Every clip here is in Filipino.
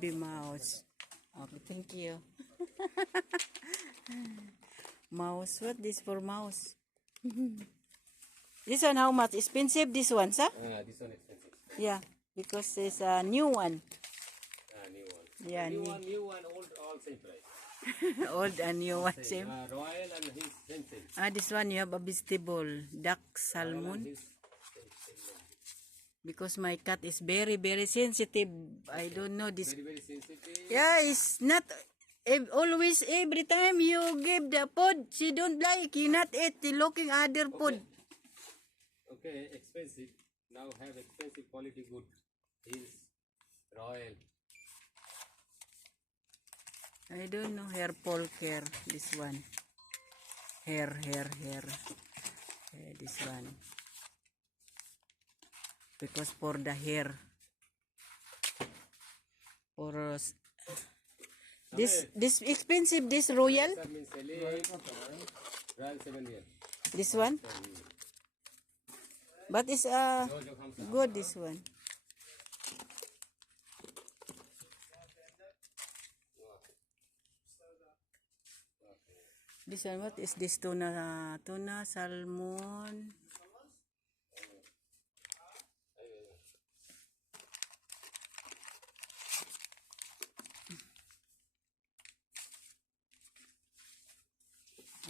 Baby mouse. Okay, thank you. mouse. What this for mouse? this one how much? Expensive this one, sir? Ah, this one expensive. Yeah, because it's a new one. Ah, new one. Yeah, New new, one, new one, old, all same price. old and new one. Same. Ah, Royal and his same thing. Ah, this one you have a vegetable, duck salmon. his same, same one. Because my cat is very, very sensitive. I don't know this. Very, very sensitive. Yeah, it's not always every time you give the food, she don't like. You not eat the looking other food. Okay, expensive. Now have expensive quality good. His Royal. I don't know hair pole care. This one. Hair, hair, hair. Yeah, this one. Because for the hair. For. This this expensive this royal this one but it's uh good this one this one what is this tuna tuna salmon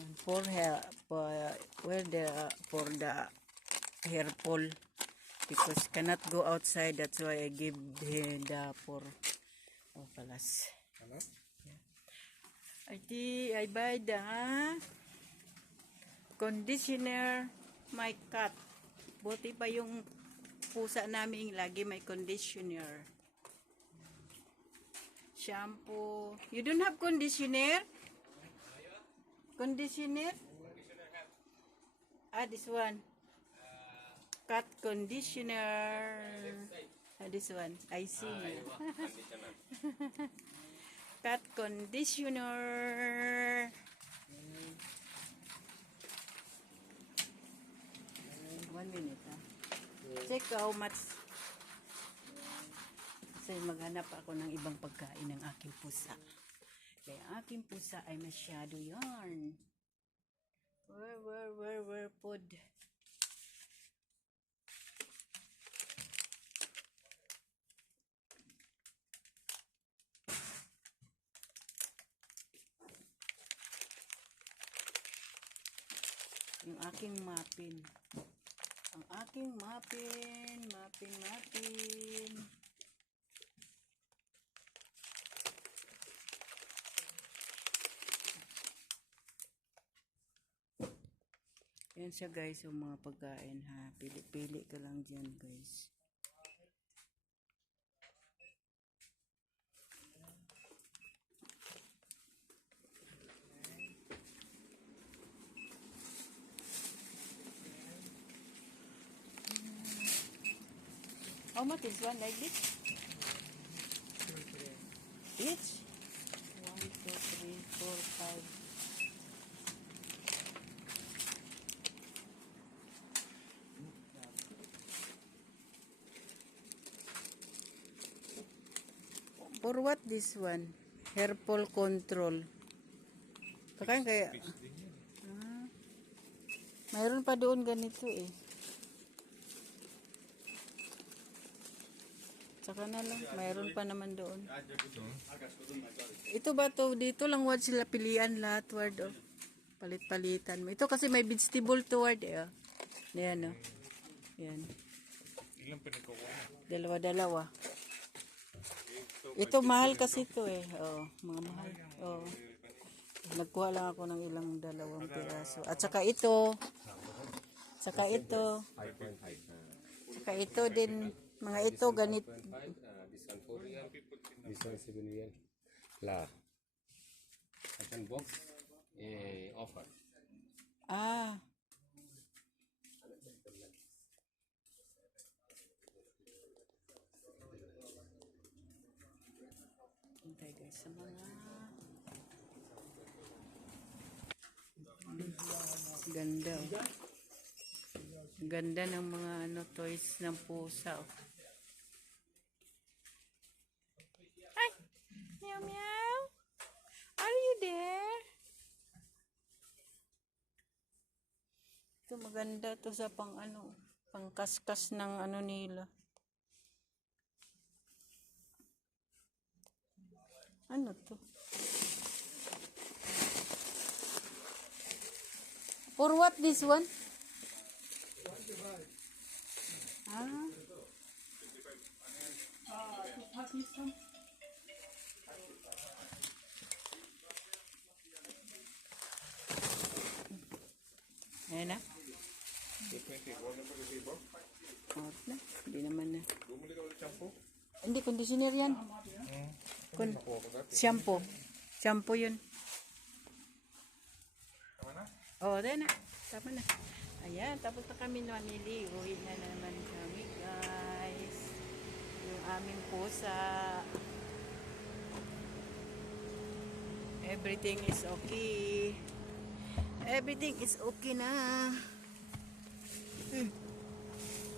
and for hair for where the for the hair pull because cannot go outside that's why I give the, the for oh kalas Hello? I thi- I buy the conditioner my cat buti pa yung pusa namin lagi may conditioner. Shampoo. You don't have conditioner conditioner? Ah this one. Cat conditioner. Ah, this one. I see. Cat conditioner. One minute ah. check how much. Kasi maghanap ako ng ibang pagkain ng aking pusa kaya aking pusa ay masyado yarn where where where where food yung aking mapin. Ang aking mapin, mapin, mapin. Yan siya guys, yung mga pagkain ha. Pili-pili ka lang dyan guys. How much is one like this? Each? For what this one? Hair fall control. Kakain kaya? Ah. Mayroon pa doon ganito eh. Saka na lang, mayroon pa naman doon. Ito ba to? Dito lang wad sila pilian lahat word oh. Palit-palitan mo. Ito kasi may vegetable to word eh. oh. Ayan oh. Yan. Ilang pinagkukuha? Dalawa-dalawa. Ito mahal kasi to eh. Oh, mga mahal. Oh. Nagkuha lang ako ng ilang dalawang piraso. At saka ito. Saka ito. 5.5. Saka ito din. Mga ito ganit. 5. This one 4 real. This one 7 real. La. Second box. Eh, offer. Ah, Okay guys, sa mga ganda. Ganda ng mga ano toys ng pusa. oh. Ay! Meow meow! Are you there? Ito maganda to sa pang ano, pang kaskas ng ano nila. Ano to? For what this one? Ah. Ayan na. 220. Huwag na pag-isibo. Out na. Hindi naman na. Bumili ka ulit shampoo? Hindi, conditioner yan. Hmm. Kun-. Shampoo. Shampoo yun. Tama na? Oh, dahil na. Tama na. Ayan, tapos na kami namili. Uwi na naman kami, guys. Yung aming pusa. Everything is okay. Everything is okay na. Hmm.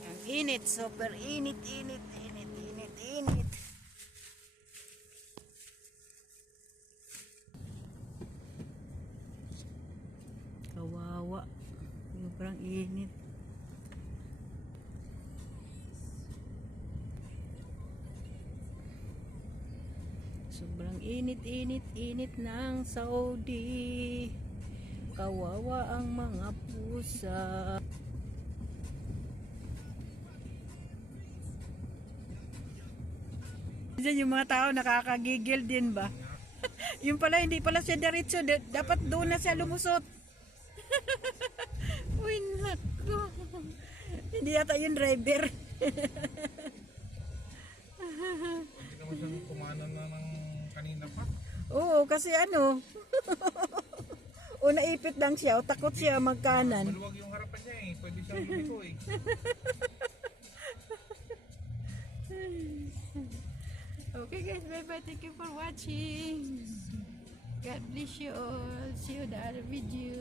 Ang init, super init, init, Sobrang init. Sobrang init, init, init ng Saudi. Kawawa ang mga pusa. Minsan yung mga tao nakakagigil din ba? yung pala, hindi pala siya diretso. Da- dapat doon na siya lumusot. Hindi yata yung driver. Hindi naman siyang kumanan na ng kanina pa. Oo, kasi ano. o naipit lang siya, o takot siya magkanan. Maluwag yung harapan niya eh. Pwede siyang lumiko eh. Okay guys, bye bye. Thank you for watching. God bless you all. See you in the video.